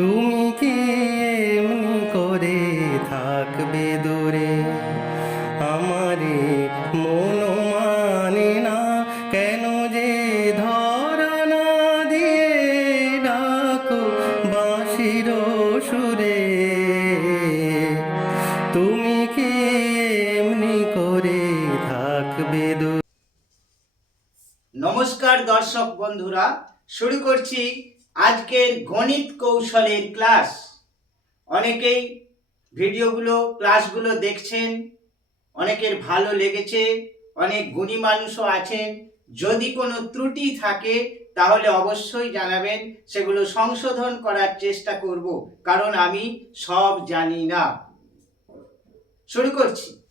তুমি কি? এমনি করে থাকবে দূরে। আমারে মন মানে না, কেন যে ধরা না দিয়ে ডাকো বাঁশির সুরে। তুমি কি এমনি করে থাকবে দূরে? নমস্কার দর্শক বন্ধুরা, শুরু করছি আজকের গণিত কৌশলের ক্লাস। অনেকেই ভিডিওগুলো, ক্লাসগুলো দেখছেন, অনেকের ভালো লেগেছে, অনেক গুণী মানুষও আছেন। যদি কোনো ত্রুটি থাকে, তাহলে অবশ্যই জানাবেন, সেগুলো সংশোধন করার চেষ্টা করব, কারণ আমি সব জানি না। শুরু করছি।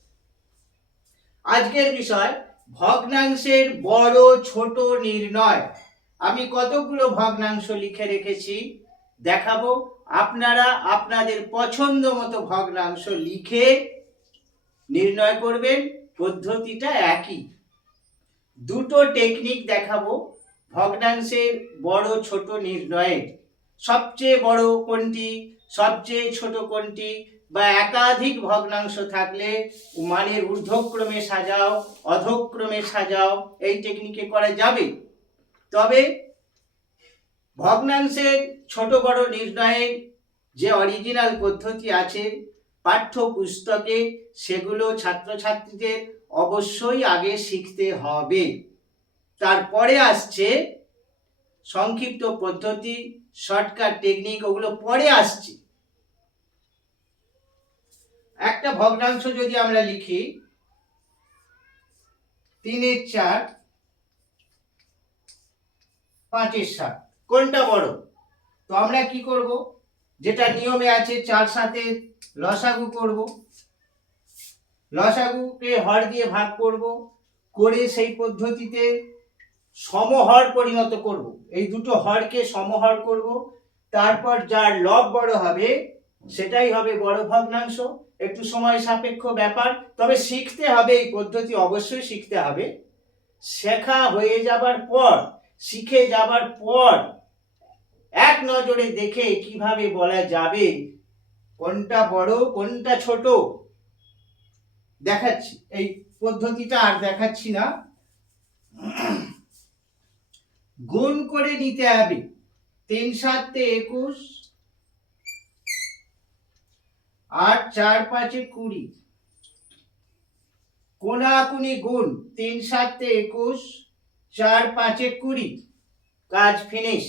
আজকের বিষয়, ভগ্নাংশের বড় ছোট নির্ণয়। আমি কতগুলো ভগ্নাংশ লিখে রেখেছি? দেখাবো। আপনারা আপনাদের পছন্দ মতো ভগ্নাংশ লিখে নির্ণয় করবেন। পদ্ধতিটা একই। দুটো টেকনিক দেখাবো। ভগ্নাংশের বড় ছোট নির্ণয়ের। সবচেয়ে বড় কোনটি? সবচেয়ে ছোট কোনটি? বা একাধিক ভগ্নাংশ থাকলে মানের ঊর্ধ্বক্রমে সাজাও, অধক্রমে সাজাও। এই টেকনিকে করা যাবে? তবে ভগ্নাংশের ছোট বড় নির্ণয়ের যে অরিজিনাল পদ্ধতি আছে পাঠ্য পুস্তকে সেগুলো ছাত্রছাত্রীদের অবশ্যই আগে শিখতে হবে। তারপরে আসছে সংক্ষিপ্ত পদ্ধতি শর্টকাট টেকনিক ওগুলো পরে আসছে। একটা ভগ্নাংশ যদি আমরা লিখি, তিনের চার পাঁচের সাত। কোনটা বড়? তো আমরা কি করব? যেটা নিয়মে আছে, চার সাথে লসাগু করব। লসাগুকে হর দিয়ে ভাগ করব। করে সেই পদ্ধতিতে সমহর পরিণত করব। এই দুটো হরকে সমহর করব। তারপর যার লব বড় হবে, সেটাই হবে বড় ভগ্নাংশ। একটু সময় সাপেক্ষ ব্যাপার, তবে শিখতে হবে এই পদ্ধতি অবশ্যই শিখতে হবে। শেখা হয়ে যাবার পর শিখে যাবার পর এক নজরে দেখে কীভাবে বলা যাবে, কোনটা বড়, কোনটা ছোট, দেখাচ্ছি। এই পদ্ধতিটা আর দেখাচ্ছি না। গুণ করে নিতে হবে। তিন, সাতে একুশ, আট, চার, পাঁচে কুড়ি। কোনাকুনি গুণ। তিন, সাতে একুশ চার পাঁচে কুড়ি, কাজ ফিনিশ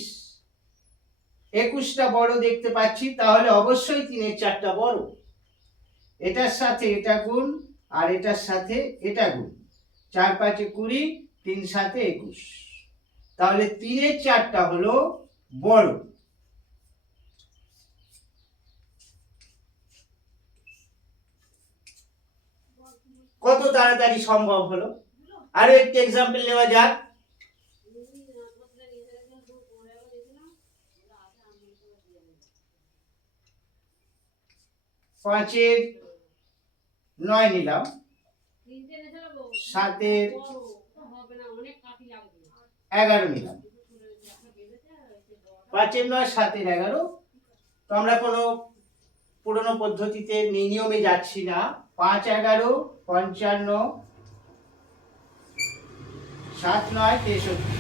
একুশটা বড় দেখতে পাচ্ছি, তাহলে অবশ্যই তিনের চারটা বড়। এটার সাথে এটা গুণ, আর এটার সাথে এটা গুণ। চার পাঁচে কুড়ি, তিন সাথে একুশ। তাহলে তিনের চারটা হলো বড়। কত তাড়াতাড়ি সম্ভব হলো? আরও একটি এক্সাম্পল নেওয়া যাক। পাঁচের নয় নিলাম। সাতের এগারো নিলাম। পাঁচের নয়, সাতের এগারো। তো আমরা কোনো পুরনো পদ্ধতিতে নিয়মে যাচ্ছি না। পাঁচ, এগারো, পঞ্চান্ন, সাত, নয়, তেষট্টি।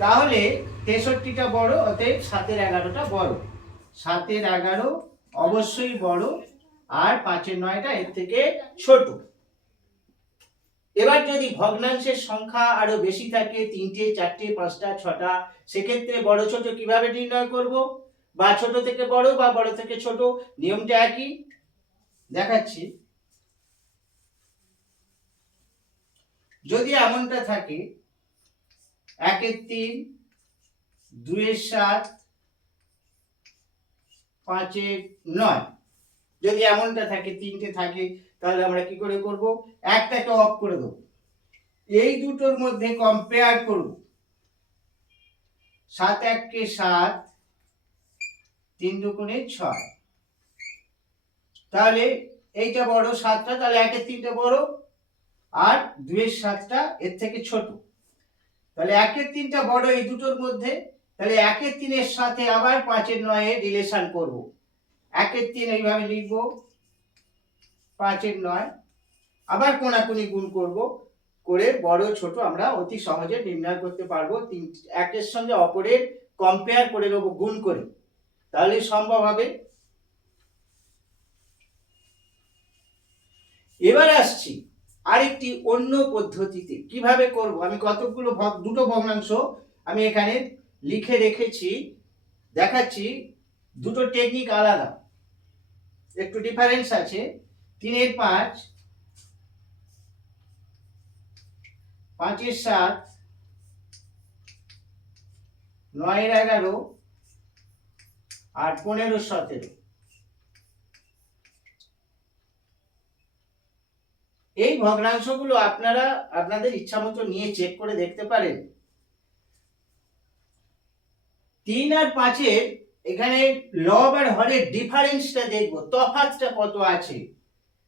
তাহলে তেষট্টিটা বড়, অতএব সাতের এগারোটা বড়। সাতের এগারো, অবশ্যই বড়, আর পাঁচের নয়টা এর থেকে ছোট। এবার যদি ভগ্নাংশের সংখ্যা আরও বেশি থাকে, তিনটে, চারটে, পাঁচটা, ছটা, সেক্ষেত্রে বড়, ছোট কীভাবে নির্ণয় করব? বা ছোট থেকে বড় বা বড় থেকে ছোট, নিয়মটা একই? দেখাচ্ছি। যদি এমনটা থাকে, একের তিন, দুইয়ের সাত পাঁচের নয়। যদি এমনটা থাকে, তিনটে থাকে, তাহলে আমরা কি করে করব? একটাকে অফ করে দেবো। এই দুটোর মধ্যে কম্পেয়ার করব সাত এককে সাত, তিন দুগুণে ছয়। তাহলে এইটা বড় সাতটা, তাহলে একের তিনটা বড়, আর দুইয়ের সাতটা এর থেকে ছোট। তাহলে একের তিনটা বড় এই দুটোর মধ্যে তাহলে একের তিনের সাথে আবার পাঁচের নয়ে রিলেশন করব। একের তিন এইভাবে লিখব, পাঁচের নয়, আবার কোনাকুনি গুণ করব, করে বড় ছোট আমরা অতি সহজে নির্ণয় করতে পারব। তিন, একের সঙ্গে অপরের কম্পেয়ার করে নেব, গুণ করে। তাহলে সম্ভব হবে। এবার আসছি আরেকটি অন্য পদ্ধতিতে। কীভাবে করব? আমি কতগুলো দুটো ভগ্নাংশ আমি এখানে লিখে রেখেছি, দেখাচ্ছি, দুটো টেকনিক আলাদা। একটু ডিফারেন্স আছে, তিনের পাঁচ, পাঁচের সাত, নয়ের এগারো, আর পনেরো সতেরো। এই ভগ্নাংশগুলো আপনারা আপনাদের ইচ্ছা মতো নিয়ে চেক করে দেখতে পারেন। তিন আর পাঁচের এখানে লব আর হরের ডিফারেন্সটা দেখব। তফাৎটা কত আছে?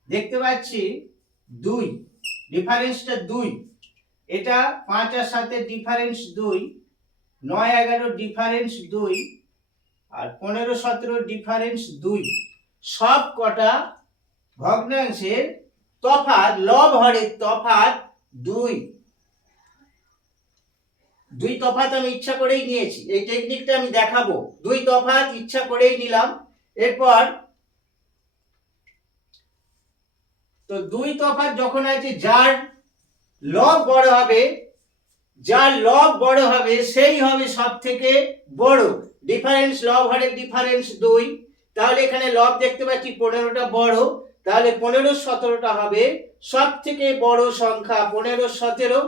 দেখতে পাচ্ছি দুই। ডিফারেন্সটা দুই। এটা পাঁচ আর সাতের ডিফারেন্স দুই। নয় এগারো ডিফারেন্স দুই। আর পনেরো সতেরো ডিফারেন্স দুই। সব কটা ভগ্নাংশের তফাৎ লব হরের তফাৎ দুই। দুই তফাৎ আমি ইচ্ছা করেই নিয়েছি। এই টেকনিকটা আমি দেখাবো। দুই তফাৎ ইচ্ছা করেই নিলাম। এরপর তো দুই তফাৎ যখন আছে, যার লব বড় হবে, যার লব বড় হবে, সেই হবে সব থেকে বড়। ডিফারেন্স লব হরের ডিফারেন্স দুই। তাহলে এখানে লব দেখতে পাচ্ছি পনেরোটা বড়। তাহলে পনেরো সতেরোটা হবে সব থেকে বড় সংখ্যা, পনেরো সতেরো।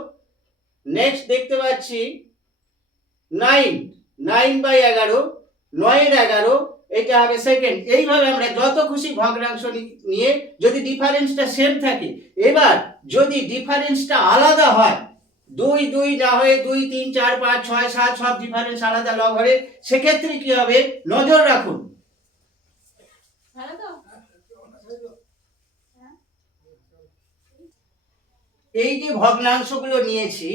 নেক্সট দেখতে পাচ্ছি নাইন নাইন বাই এগারো, নয়ের এগারো, এটা হবে সেকেন্ড এইভাবে আমরা যত খুশি ভগ্নাংশ নিয়ে যদি ডিফারেন্সটা সেম থাকে, এবার যদি ডিফারেন্সটা আলাদা হয়, দুই দুই না হয়ে দুই, তিন, চার, পাঁচ, ছয়, সাত, সব ডিফারেন্স আলাদা লগ হবে সেক্ষেত্রে কি হবে? নজর রাখুন। এই যে ভগ্নাংশগুলো নিয়েছি,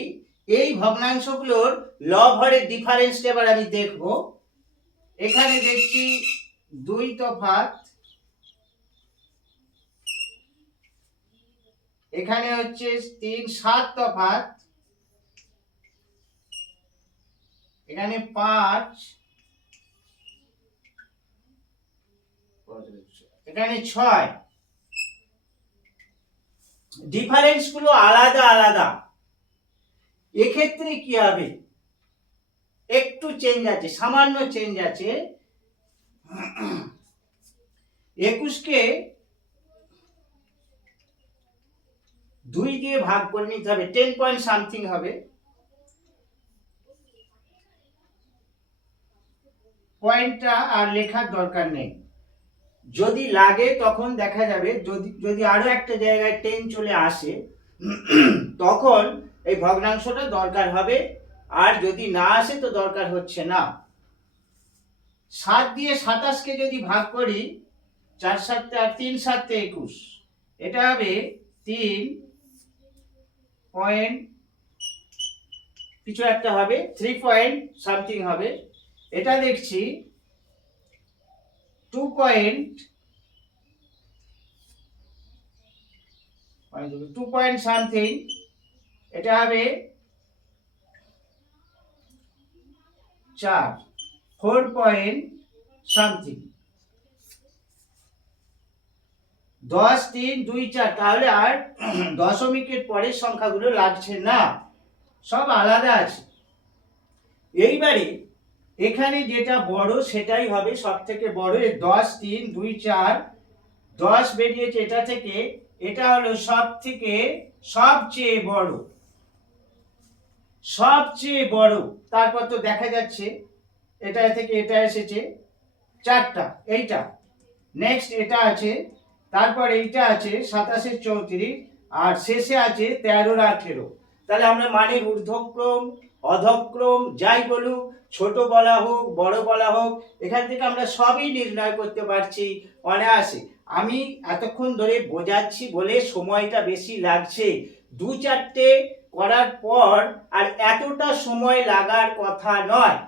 এই ভগ্নাংশগুলোর লব হরের ডিফারেন্সটা এবার আমি দেখব। এখানে দেখছি দুই তফাৎ। এখানে হচ্ছে তিন, সাত তফাৎ। এখানে পাঁচ। এখানে ছয়। ডিফারেন্সগুলো আলাদা আলাদা। এক্ষেত্রে কি হবে? একটু চেঞ্জ আছে, সামান্য চেঞ্জ আছে। একুশকে দুই দিয়ে ভাগ করে নিতে হবে টেন পয়েন্ট সামথিং হবে। পয়েন্টটা আর লেখার দরকার নেই। যদি লাগে, তখন দেখা যাবে, যদি যদি আরও একটা জায়গায় টেন চলে আসে, তখন এই ভগ্নাংশটা দরকার হবে, আর যদি না আসে, তো দরকার হচ্ছে না। সাত দিয়ে সাতাশকে যদি ভাগ করি, চার সাতটা আর তিন সাতটা একুশ, এটা হবে তিন পয়েন্ট কিছু একটা হবে থ্রি পয়েন্ট সামথিং হবে। এটা দেখছি two point two point something এটা হবে চার ফোর পয়েন্ট সামথিং দশ, তিন, দুই, চার, তাহলে আর দশমিকের পরের সংখ্যাগুলো লাগছে না। সব আলাদা আছে। এইবারে এখানে যেটা বড় সেটাই হবে সব থেকে বড় এই দশ, তিন, দুই, চার। দশ বেরিয়েছে, এটা থেকে, এটা হলো সব থেকে সবচেয়ে বড়। সবচেয়ে বড়, তারপর তো দেখা যাচ্ছে, এটা থেকে এটা এসেছে, চারটা, এইটা। নেক্সট এটা আছে, তারপর এইটা আছে সাতাশের চৌত্রিশ, আর শেষে আছে তেরোর আঠেরো। তাহলে আমরা মানের ঊর্ধ্বক্রম, অধক্রম, যাই বলুক ছোট বলা হোক, বড় বলা হোক, এখান থেকে আমরা সবই নির্ণয় করতে পারছি অনায়াসে। আমি এতক্ষণ ধরে বোঝাচ্ছি বলে সময়টা বেশি লাগছে। দু চারটে করার পর আর এতটা সময় লাগার কথা নয়।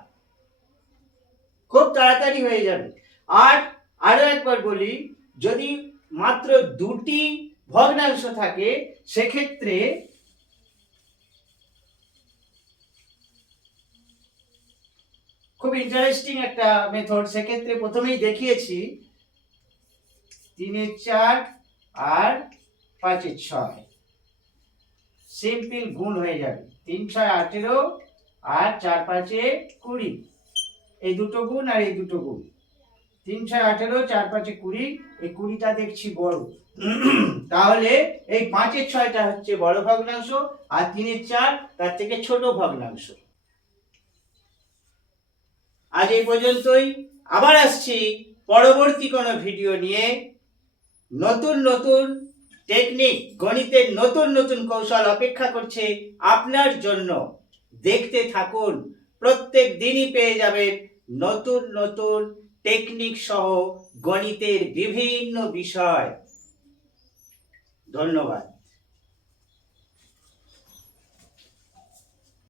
খুব তাড়াতাড়ি হয়ে যাবে। আর আরও একবার বলি, যদি মাত্র দুটি ভগ্নাংশ থাকে, সেক্ষেত্রে খুব ইন্টারেস্টিং একটা মেথড সেক্ষেত্রে প্রথমেই দেখিয়েছি, তিনের চার আর পাঁচের ছয়। সিম্পল গুণ হয়ে যাবে। তিন, ছয়, আঠেরো আর চার, পাঁচে কুড়ি। এই দুটো গুণ আর এই দুটো গুণ। তিন, ছয়, আঠেরো, চার, পাঁচে কুড়ি। এই কুড়িটা দেখছি বড়। তাহলে এই পাঁচের ছয়টা হচ্ছে বড় ভগ্নাংশ আর তিনের চার তার থেকে ছোট ভগ্নাংশ। আজ এই পর্যন্তই। আবার আসছি পরবর্তী কোনো ভিডিও নিয়ে। নতুন নতুন টেকনিক গণিতের নতুন নতুন কৌশল অপেক্ষা করছে আপনার জন্য। দেখতে থাকুন, প্রত্যেক দিনই পেয়ে যাবেন নতুন নতুন টেকনিক সহ গণিতের বিভিন্ন বিষয়। ধন্যবাদ।